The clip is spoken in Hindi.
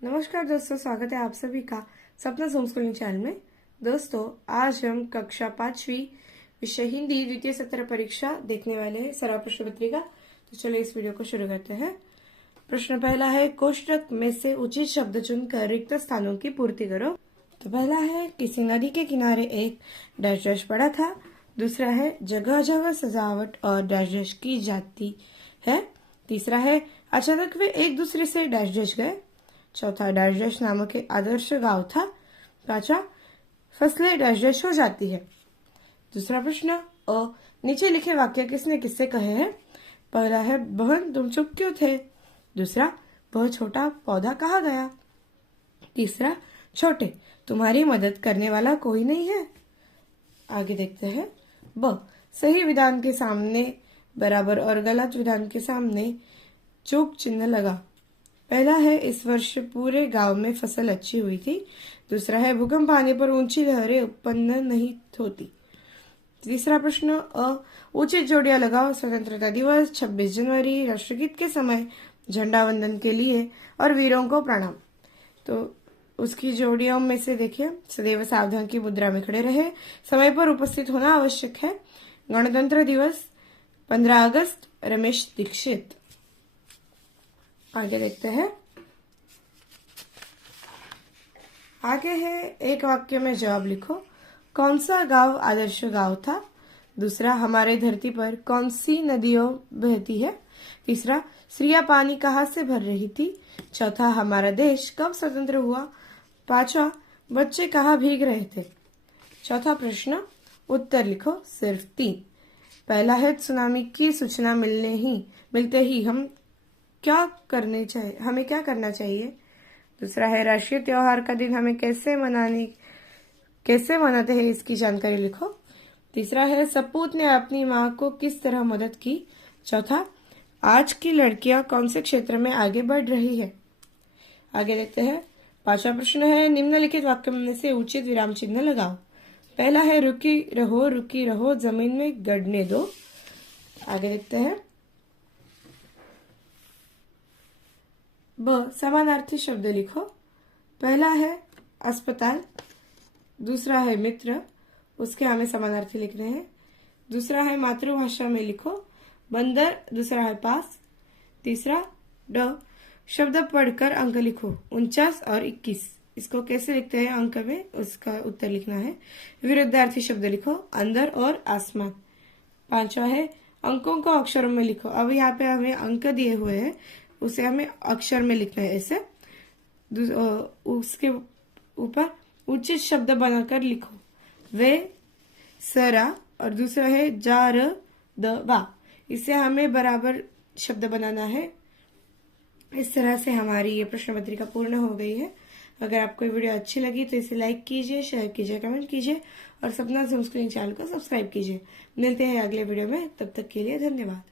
नमस्कार दोस्तों, स्वागत है आप सभी का सपना होम स्कूलिंग चैनल में। दोस्तों, आज हम कक्षा 5वीं विषय हिंदी द्वितीय सत्र परीक्षा देखने वाले हैं, सराव प्रश्न पत्रिका। तो चलिए इस वीडियो को शुरू करते हैं। प्रश्न पहला है, कोष्टक में से उचित शब्द चुनकर रिक्त स्थानों की पूर्ति करो। तो पहला है, किसी नदी के किनारे एक डैश डैश पड़ा था। दूसरा है, जगह जगह सजावट और डैश डैश की जाती है। तीसरा है, अचानक वे एक दूसरे से डैश डैश गए। चौथा, डैश डैश नामक एक आदर्श गांव था। पांचवा, फसलें डैश डैश हो जाती है। दूसरा प्रश्न, नीचे लिखे वाक्य किसने किससे कहे हैं। पहला है, बहन तुम चुप क्यों थे। दूसरा, वह छोटा पौधा कहाँ गया। तीसरा, छोटे तुम्हारी मदद करने वाला कोई नहीं है। आगे देखते हैं। सही विधान के सामने बराबर और गलत विधान के सामने चूक चिन्ह लगा। पहला है, इस वर्ष पूरे गांव में फसल अच्छी हुई थी। दूसरा है, भूकंप आने पर ऊंची लहरें उत्पन्न नहीं होती। तीसरा प्रश्न, उचित जोड़ियां लगाओ। स्वतंत्रता दिवस, 26 जनवरी, राष्ट्रगीत के समय, झंडा वंदन के लिए और वीरों को प्रणाम। तो उसकी जोड़ियों में से देखिए, सदैव सावधान की मुद्रा में खड़े रहे, समय पर उपस्थित होना आवश्यक है, गणतंत्र दिवस, 15 अगस्त, रमेश दीक्षित। आगे देखते हैं। आगे है, एक वाक्य में जवाब लिखो। कौन सा गांव आदर्श गांव था। दूसरा, हमारे धरती पर कौन सी नदियों बहती है। तीसरा, स्त्रियां पानी कहाँ से भर रही थी। चौथा, हमारा देश कब स्वतंत्र हुआ। पांचवा, बच्चे कहाँ भीग रहे थे। चौथा प्रश्न, उत्तर लिखो, सिर्फ 3। पहला है, सुनामी की सूचना मिलते ही हमें क्या करना चाहिए। दूसरा है, राष्ट्रीय त्योहार का दिन हमें कैसे मनाते हैं, इसकी जानकारी लिखो। तीसरा है, सपूत ने अपनी माँ को किस तरह मदद की। चौथा, आज की लड़कियां कौन से क्षेत्र में आगे बढ़ रही है। आगे देखते हैं। पांचवा प्रश्न है, निम्नलिखित वाक्य में से उचित विराम चिन्ह लगाओ। पहला है, रुकी रहो जमीन में गड़ने दो। आगे देखते हैं। समानार्थी शब्द लिखो। पहला है अस्पताल, दूसरा है मित्र, उसके हमें समानार्थी लिखने हैं। दूसरा है मातृभाषा में लिखो, बंदर, दूसरा है पास। तीसरा, शब्द पढ़कर अंक लिखो, 49 और 21। इसको कैसे लिखते हैं अंक में, उसका उत्तर लिखना है। विरुद्धार्थी शब्द लिखो, अंदर और आसमान। पांचवा है, अंकों को अक्षरों में लिखो। अब यहाँ पे हमें अंक दिए हुए हैं, उसे हमें अक्षर में लिखना है ऐसे। उसके ऊपर उचित शब्द बनाकर लिखो, वे, सरा, और दूसरा है जार द वा। इसे हमें बराबर शब्द बनाना है। इस तरह से हमारी ये प्रश्न पत्रिका पूर्ण हो गई है। अगर आपको ये वीडियो अच्छी लगी तो इसे लाइक कीजिए, शेयर कीजिए, कमेंट कीजिए और सपना होम स्कूलिंग चैनल को सब्सक्राइब कीजिए। मिलते हैं अगले वीडियो में, तब तक के लिए धन्यवाद।